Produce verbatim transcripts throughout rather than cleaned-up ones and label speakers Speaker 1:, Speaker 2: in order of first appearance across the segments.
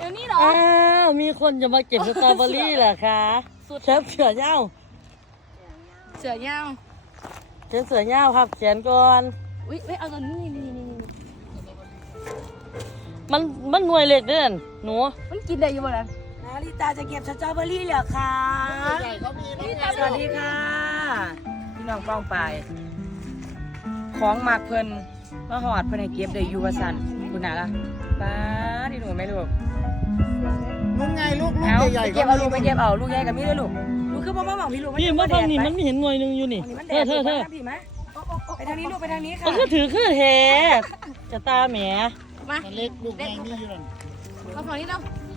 Speaker 1: ดี๋ยวนี้เหรอ
Speaker 2: อ้าวมีคนจะมาเก็บสตรอเบอรี่เหรอคะเชฟเสือเย้า
Speaker 1: เสือเงา
Speaker 2: เชฟเสือเย้าพับเขียนก่อน
Speaker 1: อุ้ยเว้ยเอาตัวนี้นี่นี่นี่
Speaker 2: มันมันหน่วยเล็กเด่นหนู
Speaker 1: มันกินได้อยู่บ่ล่ะ
Speaker 2: นาริตาจะเก็บสตรอเบอรี่เหรอคะสวัสดีค่ะพี่น้องป้องไปของหมักเพิ่นมาหอดเพิ่นให้เก็บได้อยู่ว่าซั่นคุณน่ะล่ะป้าดิหนูไม่ลูก
Speaker 3: ลูกไงลูกลูกใหญ่ๆ
Speaker 2: เก็บเอาลูกไปเก็บเอาลูกใหญ่กับมีด้วยลูกลูกคือบ่มาบอกพี่ลูกพี่มาทางนี้มันไม่เห็นหน่วยนึงอยู่นี่เธอเธอเธอไปทางนี้ลูกไปทางนี้ค่ะก็ถือคือแท้จะตาแหม
Speaker 1: มา
Speaker 3: เล็กลูกไงนี่อยู่นั่น
Speaker 1: มาฝั่งนี้เนาะ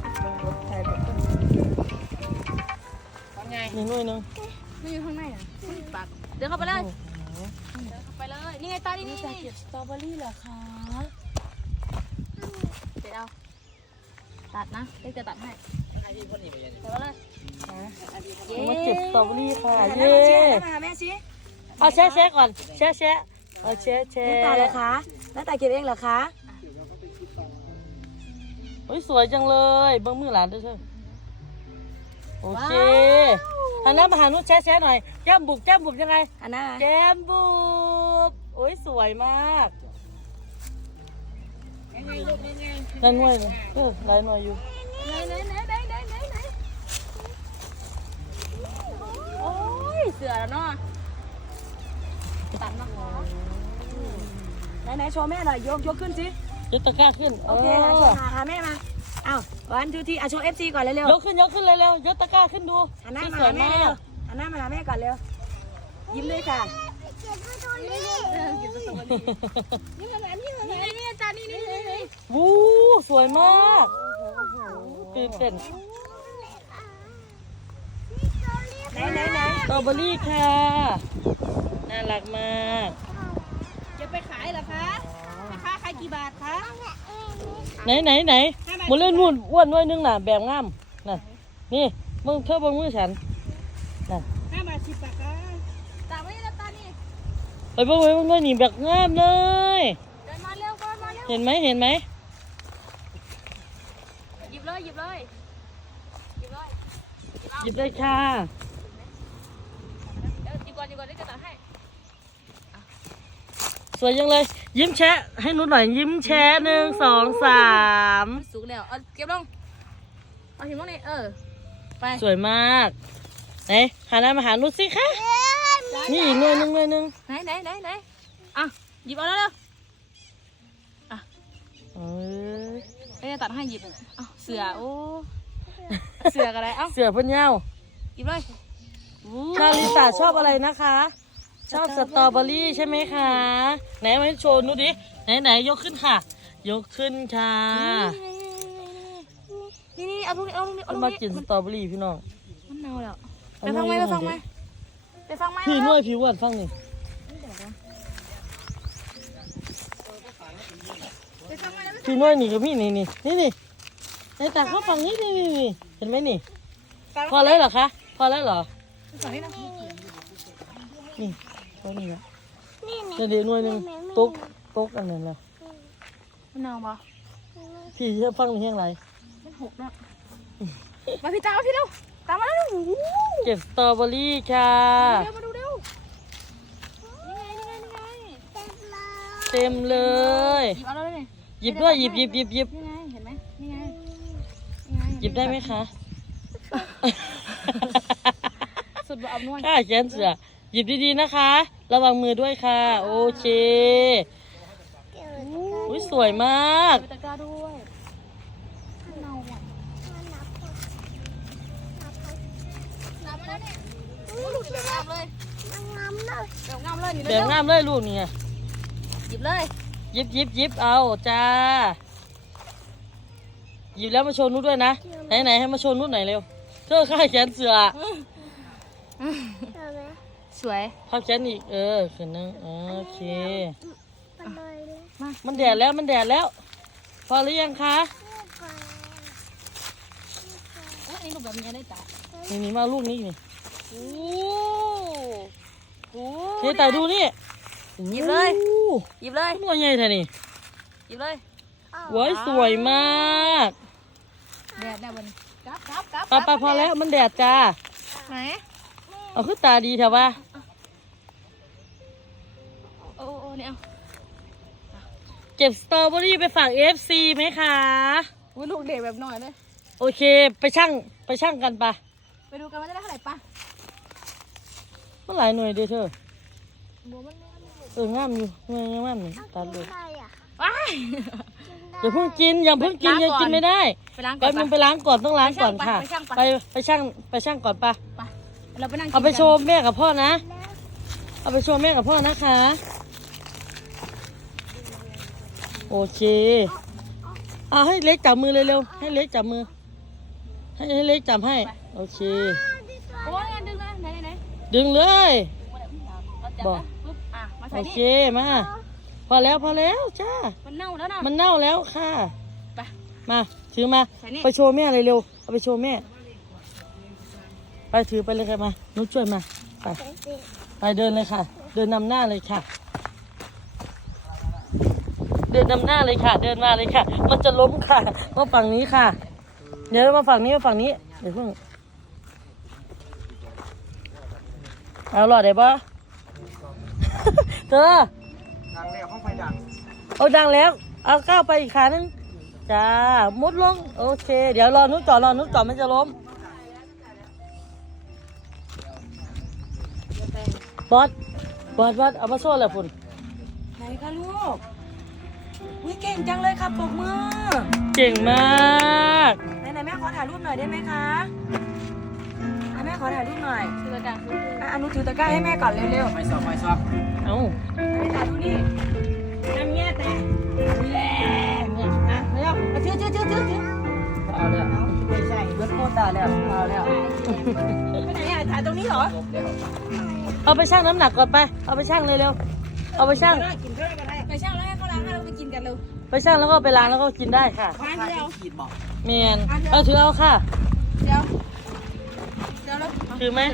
Speaker 2: นี่หน่วยนึง
Speaker 1: ไม่อยู่ข้างในอ่ะปากเดินเข้าไปเลยเดินเข้าไปเลยนี่ไงตานี่นี่
Speaker 2: เก็บสตรอเบอรี่เหรอคะ
Speaker 1: เดี๋ยวเอาตัดนะเด็กจะตัดให้เดี๋ยวเลย
Speaker 2: มาเก็บสตรอเบอรี่ค่ะเย้มาแม่ชี้เอาแช่แช่ก่อนแช่แช่เอาแช่แช่น้าตาเลยคะน้าตาเก็บเองเหรอคะโอ้ยสวยจังเลยเบิ้งมือหลานด้วยเถอะโอเคหันหน้ามาหานุชแช่แช่หน่อยแก้มบุบแก้มบุบยังไง
Speaker 1: หันหน้า
Speaker 2: แก้มบุบโอ้ยสวยมากนั่นหน่วยเลยเออหลายหน่วยอยู่
Speaker 1: ไหนไหนไหนไหนไหนไหนไหนโอ้ยเสือแล้วเนาะตัดนะคะ
Speaker 2: ไหนไหนโชว์แม่หน่อยยกยกขึ้นสิยกตะกร้าขึ้นโอเคหาโชว์หาหาแม่มาอ้าววันทูทีอ่ะโชว์เอฟซีก่อนเร็วๆยกขึ้นยกขึ้นเร็วๆยกตะกร้าขึ้นดูหันหน้ามาหาแม่เร็วหันหน้ามาหาแม่ก่อนเร็วยิ้มเลยค่ะ
Speaker 1: นี่มันแบบนี้มันแบบนี้อาจารย์นี่นี่นี่
Speaker 2: วู้สวยมากตื่นเต้นไหนไหนไหนสตรอเบอรี่ค่ะน่ารักมาก
Speaker 1: จะไปขายเหรอคะแม่ค้าขายกี่บาทคะ
Speaker 2: ไหนไหนไหนหมดเล่นมุ่นอ้วนน้อยนึงน่ะแบบงามน่ะนี่มึงเธอบนมือฉันน่ะ
Speaker 1: ห้าบาทสิบบาทค่ะตาไม่ได้ตานี่
Speaker 2: ไปเบิ่งไปเบิ่งนี่แบบงามเลย
Speaker 1: เดินมาเร็วก่อนมาเร็ว
Speaker 2: เห็นไหมเห็นไหม
Speaker 1: หยิบเลยหยิบเลยหยิบเลย
Speaker 2: หยิบเลยค่ะ
Speaker 1: เดี๋ยวหยิบก่อนหยิบก่อนได้จะตัดให้
Speaker 2: สวยยังเลยยิ้มแชะให้นุชหน่อยยิ้มแชะหนึ่งสองสาม
Speaker 1: สูงแล้วเอาเก็บลงเอาหิมลงนี่เออไป
Speaker 2: สวยมากไหนหาหน้ามาหานุชสิคะนี่อีกหน่วยหนึ่งหน่วยหนึ่ง
Speaker 1: ไหนไหนไหนไหนอ่ะหยิบเอาแล้วเร็วอ่ะ
Speaker 2: เออ
Speaker 1: ไอ้ตัดให้หยิบอ่ะเสือโอ้เสืออะไรเอ้า
Speaker 2: เสือพ่นเย้า
Speaker 1: หยิบเลย
Speaker 2: ชาลิตาชอบอะไรนะคะชอบสตรอเบอรี่ใช่ไหมคะไหนมาโชว์นุชดิไหนไหนยกขึ้นค่ะยกขึ้นค่ะ
Speaker 1: นี่นี่เอาลูกนี้เอาลูกนี้เอาลูก
Speaker 2: นี้มา
Speaker 1: กิ
Speaker 2: นสตรอเบอรี่พี่น้อง
Speaker 1: มันเน่าแล้วไปฟังไหมไปฟังไหมไปฟังไหม
Speaker 2: พี่น้อยพี่วันฟังนี่พี่น้อยนี่กับพี่นี่นี่นี่นี่ในตาเขาฟังนี่นี่นี่เห็นไหมนี่พอแล้วเหรอคะพอแล้วเหรอนี่ตัวนี้นะเดี๋ยวหน่วยหนึ่งตุ๊กตุ๊กอันนั้นแล้ว
Speaker 1: มันเน่าปะ
Speaker 2: พี่จะฟังเพลงอะไร
Speaker 1: มันหกแล้วมาพี่ตามมาพี่เร็วตามมาแล้ว
Speaker 2: เก็บสตรอเบอรี่ค่ะ
Speaker 1: เร็วมาดูเร็วนี่ไงนี่ไงนี่ไง
Speaker 2: เต็มเลย
Speaker 1: หยิบเอาแล้วเลย
Speaker 2: หยิบด้วยหยิบหยิบหยิบหยิบ
Speaker 1: นี่ไงเห็นไหมนี่ไง
Speaker 2: หยิบได้ไหมคะ
Speaker 1: สุดแบบอับนวล
Speaker 2: ค่ะแขนเสือหยิบดีๆนะคะระวังมือด้วยค่ะโอเคอุ้ยสวยมาก
Speaker 1: ตะกร้าด้วยเน่าอ่ะน้ำมาแล้วเนี่ยหลุดเลยงามเลยงามเลยแบบงามเลย
Speaker 2: แบบงามเลยลูกนี่
Speaker 1: หยิบเลย
Speaker 2: หยิบหยิบหยิบเอาจ้าหยิบแล้วมาโชว์นุชด้วยนะไหนไหนให้มาโชว์นุชหน่อยเร็วเธอข้าแขนเสือ
Speaker 1: สวย
Speaker 2: ข้าแขนอีกเออขึ้นนึงโอเคมันแดดแล้วมันแดดแล้วพอหรือยังคะ
Speaker 1: นี่ลูกแบบนี้ได้จ้ะ
Speaker 2: นี่นี่มาลูกนี้นี่
Speaker 1: โอ้โห
Speaker 2: เฮ้ยแต่ดูนี่
Speaker 1: หยิบเลยหยิบเลย
Speaker 2: ตัวใหญ่แท้นี่
Speaker 1: หยิบเลย
Speaker 2: ว้ยสวยมาก
Speaker 1: ดได้บนกลับกลับกลับ
Speaker 2: ไปไปพอแล้วมันแดดจ้า
Speaker 1: ไหน
Speaker 2: เอาขึ้นตาดีเถอะวะ
Speaker 1: โอ้โอ้เนี่ย
Speaker 2: เก็บสตรอเบอรี่ไปฝากเอฟซีไหมคะ
Speaker 1: อุ้ยลูกเด็กแบบหน่อยเลย
Speaker 2: โอเคไปช่างไปช่างกันปะ
Speaker 1: ไปดูกันว่าจะได้เท่าไหร่ปะ
Speaker 2: เมื่อหลายหน่วยเด้อเธอ
Speaker 1: บัวมันไม่
Speaker 2: เอองามอยู่หน่วยยังงามอยู่ตัดเลย
Speaker 1: ว้าย
Speaker 2: อย่าเพิ่งกินอย่าเพิ่งกินยังกินไม่ได้
Speaker 1: ไปล้างก่
Speaker 2: แป๊
Speaker 1: อน
Speaker 2: บนึง
Speaker 1: ปะ
Speaker 2: ไปล้างก่อนต้องล้างก่อนค่ะ
Speaker 1: ไปช่างปะ
Speaker 2: ไปไปช่างไปช่างก่อนปะ
Speaker 1: ไปเราไปนั่งกิน
Speaker 2: เอาไปโชว์แม่กับพ่อนะ เอาไปโชว์แม่กับพ่อนะคะ โอเคเอาให้เล็กจับมือเร็วๆให้เล็กจับมือ ให้ให้เล็กจับให้ โอเค
Speaker 1: โอ้ยงั้นดึงนะไหนไหนไหน
Speaker 2: ดึงเลย
Speaker 1: เอาจับ
Speaker 2: บอก
Speaker 1: นะปุ๊บอ่ะมาใส่
Speaker 2: โอ
Speaker 1: นี่
Speaker 2: เคมา พอแล้วพอแล้วจ้า
Speaker 1: มันเน่าแล้วนะ
Speaker 2: มันเน่าแล้วค่ะ
Speaker 1: ไป
Speaker 2: มาถือมา
Speaker 1: ใส่นี่
Speaker 2: ไปโชว์แม่เลยเร็วเอาไปโชว์แม่ ไปถือไปเลยค่ะมานุชช่วยมาไปไปเดินเลยค่ะ เดินนำหน้าเลยค่ะ เดินนำหน้าเลยค่ะ เดินมาเลยค่ะ มันจะล้มค่ะมาฝั่งนี้ค่ะ เดี๋ยวมาฝั่งนี้มาฝั่งนี้เดี๋ยวเพิ่งเอาหลอดได้ปะ เธอ
Speaker 3: ทางเรียกห้องไฟดัง
Speaker 2: เอาดังแล้ว เอาก้าวไปอีกขานึงจ้ามุดลงโอเค เดี๋ยวรอนุชก่อนรอนุชก่อนมันจะล้มบอสบอสบอสเอามาโซ่เลยคุณไหนคะลูกอุ้ยเก่งจังเลยค่ะปรบมือ เก่งมาก
Speaker 1: ไหนไหนแม่ขอถ่ายรูปหน่อยได้ไหมคะอ่ะแม่ขอถ่ายรูปหน่อยถือตะกร้าอ่ะอนุถือตะกร้าให้แม่ก่อนเร็ว
Speaker 3: ไม่สอบไม่สอบ
Speaker 2: เอ้า
Speaker 1: ๆไปถ่ายดูนี่ทำเงี้ยแต่แหละเนี่ยนะเร็วมาถือถือถือถือถือ
Speaker 2: เอาเลยไม่ใช่เบิร์ดโคตรตาแล้วเอาแล้ว
Speaker 1: ไปไหนอ่ะถ่ายตรงนี้เหรอ
Speaker 2: เอาไปชั่งน้ำหนักก่อนไปเอาไปชั่งเลยเร็วเอาไปชั่ง
Speaker 1: ไปช่างแล้วให้เขาล้างให้เราไปกินกันเร็ว
Speaker 2: ไปชั่งแล้วก็ไปล้างแล้วก็กินได้ค่ะ
Speaker 1: มาเดี๋ยว
Speaker 3: ขีดบอก
Speaker 2: เมียนเอาถือเอาค่ะ
Speaker 1: เดี๋ยวเดี๋ยวแล้ว
Speaker 2: ถือไหม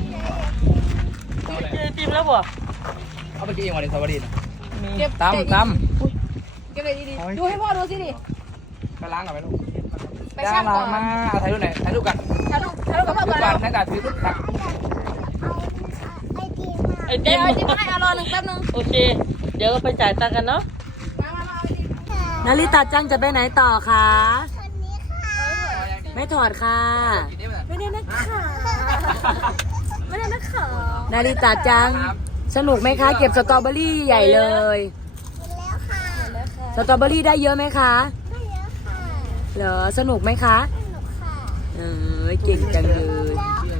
Speaker 2: ถือติมแล้วบ่
Speaker 3: เอาไปกินเองวันนี้สวัสดี
Speaker 2: มี
Speaker 1: เก็บ
Speaker 3: ตั้มตั้ม
Speaker 1: เก็บเลยดีๆดูให้พ่อดูสิดิ
Speaker 3: ไปล้างกับไปลูก
Speaker 1: ไปช่างก่อน
Speaker 3: มาถ่ายรูปไหนถ่ายรูปกัน
Speaker 1: ถ่ายรูปถ่ายรูปกับพ่อ
Speaker 3: รู
Speaker 1: ก่
Speaker 3: ป
Speaker 1: อน
Speaker 3: กัน
Speaker 1: เร็ว
Speaker 3: ให้ตาถือรูปกัน
Speaker 2: ไอติ
Speaker 1: เดี๋ยว
Speaker 2: ม
Speaker 1: ไอติมให้เอารอหนึ่งแป๊บนึง
Speaker 2: โอเค เดี๋ยวเราไปจ่ายตังค์กันเนาะ
Speaker 1: มามามาเอาไอติม
Speaker 2: นาริตาจังจะไปไหนต่อคะไม่ถอดค่ะ
Speaker 1: ไม่ได้นะคะไม่ได้นะคะ
Speaker 2: นาริตาจังสนุกไหมคะ เก็บสตรอเบอรี่ใหญ่เลยสตรอเบอรี่ได้เยอะไหมคะเหรอสนุกไหมคะเออเก่งจังเลย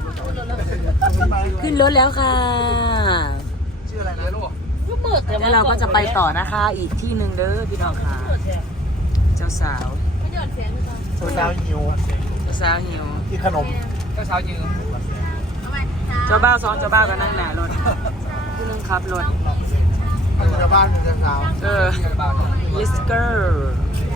Speaker 2: ขึ้นรถแล้วค่ะ
Speaker 3: ชื่ออะไรนะลูก
Speaker 2: แล้วเราก็จะไปต่อนะคะ อีกที่หนึ่งเด้อพี่น้องค่ะ เจ้าสาว
Speaker 1: ไม่หย่อนเสียงหรือเปล่า
Speaker 3: โซดาหิว
Speaker 2: เจ้าสาวหิว
Speaker 3: ที่ขนมเจ้าสาวยืน
Speaker 1: เอาไหม
Speaker 2: เจ้าบ้าวซ้อนเจ้าบ้าวก็นั่งหน้ารถพี่นึงขับรถ
Speaker 3: ชาวบ้านเป็นชาวสาว
Speaker 2: เออ yes girl